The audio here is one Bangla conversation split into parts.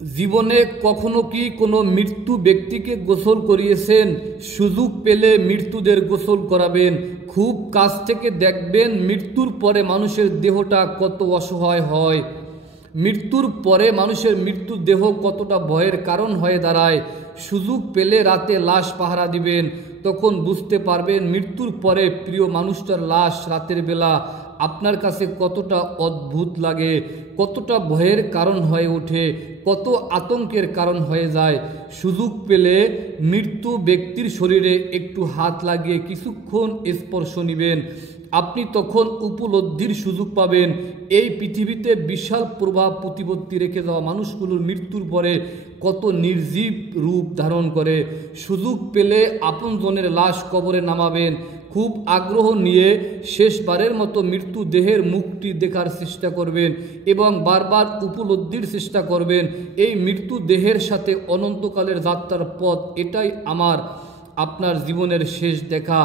জীবনে কখনো কি কোনো মৃত্যু ব্যক্তিকে গোসল করিয়েছেন? সুযোগ পেলে মৃত্যুদের গোসল করাবেন। খুব কাছ থেকে দেখবেন মৃত্যুর পরে মানুষের দেহটা কত অসহায় হয়। মৃত্যুর পরে মানুষের মৃত্যু দেহ কতটা ভয়ের কারণ হয়ে দাঁড়ায়। সুযোগ পেলে রাতে লাশ পাহারা দিবেন, তখন বুঝতে পারবেন মৃত্যুর পরে প্রিয় মানুষটার লাশ রাতের বেলা আপনার কাছে কতটা অদ্ভুত লাগে, কতটা ভয়ের কারণ হয়ে ওঠে, কত আতঙ্কের কারণ হয়ে যায়। সুযোগ পেলে মৃত্যু ব্যক্তির শরীরে একটু হাত লাগিয়ে কিছুক্ষণ স্পর্শ নেবেন। আপনি তখন উপলব্ধির সুযোগ পাবেন এই পৃথিবীতে বিশাল প্রভাব প্রতিপত্তি রেখে যাওয়া মানুষগুলোর মৃত্যুর পরে কত নির্জীব রূপ ধারণ করে। সুযোগ পেলে আপনজনের লাশ কবরে নামাবেন। খুব আগ্রহ নিয়ে শেষবারের মতো মৃত্যু দেহের মুখটি দেখার চেষ্টা করবেন এবং বারবার উপলব্ধির চেষ্টা করবেন এই মৃত্যু দেহের সাথে অনন্তকালের যাত্রার পথ এটাই আপনার জীবনের শেষ দেখা।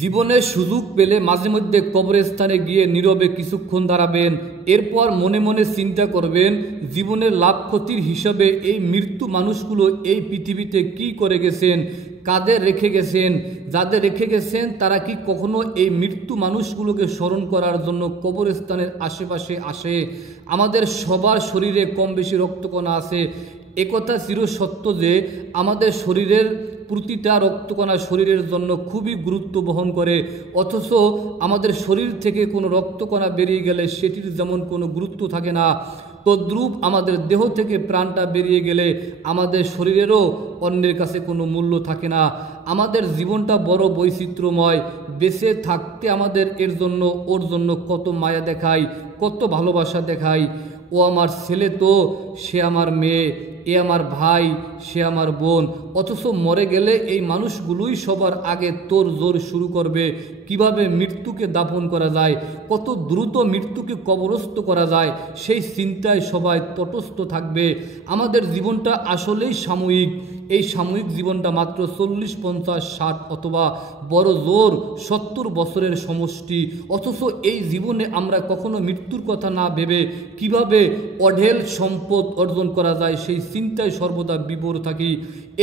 জীবনের সুযোগ পেলে মাঝে মধ্যে কবরস্থানে গিয়ে নীরবে কিছুক্ষণ দাঁড়াবেন। এরপর মনে মনে চিন্তা করবেন জীবনের লাভ ক্ষতির হিসাবে এই মৃত্যু মানুষগুলো এই পৃথিবীতে কি করে গেছেন, কাদের রেখে গেছেন। যাদের রেখে গেছেন তারা কি কখনো এই মৃত্যু মানুষগুলোকে স্মরণ করার জন্য কবরস্থানের আশেপাশে আসে? আমাদের সবার শরীরে কম বেশি রক্তকণা আছে। একথা চিরসত্য যে আমাদের শরীরের প্রতিটা রক্তকণা শরীরের জন্য খুবই গুরুত্ব বহন করে, অথচ আমাদের শরীর থেকে কোনো রক্তকণা বেরিয়ে গেলে সেটির যেমন কোনো গুরুত্ব থাকে না, তদ্রূপ আমাদের দেহ থেকে প্রাণটা বেরিয়ে গেলে আমাদের শরীরেরও অন্যের কাছে কোনো মূল্য থাকে না। আমাদের জীবনটা বড় বৈচিত্র্যময়। বেঁচে থাকতে আমাদের এর জন্য ওর জন্য কত মায়া দেখাই, কত ভালোবাসা দেখাই। ও আমার ছেলে তো, সে আমার মেয়ে, এ আমার ভাই, সে আমার বোন, অথচ মরে গেলে এই মানুষগুলোই সবার আগে তোর জোর শুরু করবে কিভাবে মৃত্যুকে দাফন করা যায়, কত দ্রুত মৃত্যুকে কবরস্থ করা যায়, সেই চিন্তায় সবাই তটস্থ থাকবে। আমাদের জীবনটা আসলেই সাময়িক। এই সাময়িক জীবনটা মাত্র 40, 50, 60 অথবা বড় জোর 70 বছরের সমষ্টি, অথচ এই জীবনে আমরা কখনো মৃত্যুর কথা না ভেবে কিভাবে অঢেল সম্পদ অর্জন করা যায় সেই চিন্তায় সর্বদা বিভোর থাকি।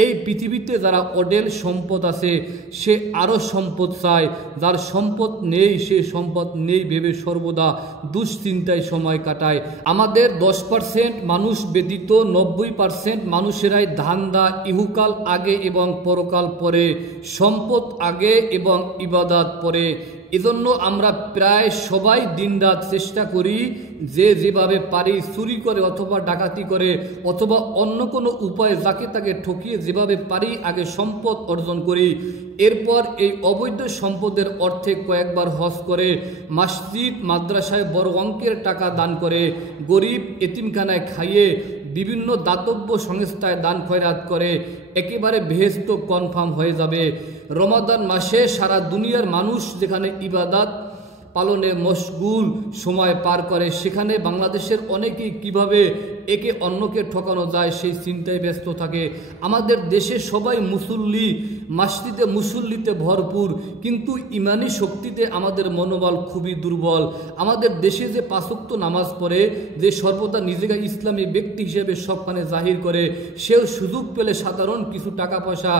এই পৃথিবীতে যারা অঢেল সম্পদ আছে সে আরও সম্পদ চায়, যার সম্পদ নেই সে সম্পদ নেই ভেবে সর্বদা দুশ্চিন্তায় সময় কাটায়। আমাদের 10% মানুষ ব্যতীত 90% মানুষেরাই ধান্দা, ইহুকাল আগে এবং পরকাল পরে, সম্পদ আগে এবং ইবাদত পরে। এজন্য আমরা প্রায় সবাই দিনরাত চেষ্টা করি যে যেভাবে পারি চুরি করে অথবা ডাকাতি করে অথবা অন্য কোনো উপায়ে যাকে তাকে ঠকিয়ে যেভাবে পারি আগে সম্পদ অর্জন করি। এরপর এই অবৈধ সম্পদের অর্থে কয়েকবার হজ করে, মসজিদ মাদ্রাসায় বড় অঙ্কের টাকা দান করে, গরিব এতিমখানায় খাইয়ে, বিভিন্ন দাতব্য সংস্থায় দান খয়রাত করে, একেবারে বেহেশত কনফার্ম হয়ে যাবে। রমাদান মাসে সারা দুনিয়ার মানুষ যেখানে ইবাদত পালনে মশগুল সময় পার করে, সেখানে বাংলাদেশের অনেকেই কিভাবে একে অন্যকে ঠকানো যায় সেই চিন্তায় ব্যস্ত থাকে। আমাদের দেশে সবাই মুসল্লি, মসজিদে মুসল্লিতে ভরপুর, কিন্তু ইমানি শক্তিতে আমাদের মনোবল খুবই দুর্বল। আমাদের দেশে যে 5 ওয়াক্ত নামাজ পড়ে, যে সর্বদা নিজেকে ইসলামী ব্যক্তি হিসেবে সবখানে জাহির করে, সেও সুযোগ পেলে সাধারণ কিছু টাকা পয়সা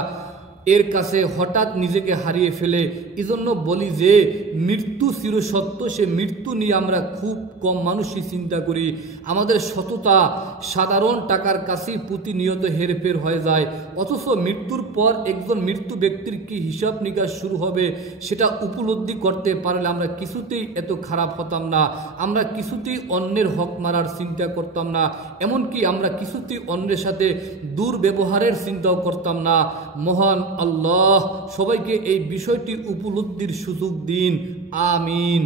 এর কাছে হঠাৎ নিজেকে হারিয়ে ফেলে। এজন্য বলি যে মৃত্যু চিরসত্য, সে মৃত্যু নিয়ে আমরা খুব কম মানুষই চিন্তা করি। আমাদের সততা সাধারণ টাকার কাছেই প্রতিনিয়ত হেরফের হয়ে যায়, অথচ মৃত্যুর পর একজন মৃত্যু ব্যক্তির কি হিসাব নিকাশ শুরু হবে সেটা উপলব্ধি করতে পারলে আমরা কিছুতেই এত খারাপ হতাম না, আমরা কিছুতেই অন্যের হক মারার চিন্তা করতাম না, এমনকি আমরা কিছুতেই অন্যের সাথে দুর্ব্যবহারের চিন্তাও করতাম না। মহান আল্লাহ সবাইকে এই বিষয়টি উপলব্ধির সুযোগ দিন। আমিন।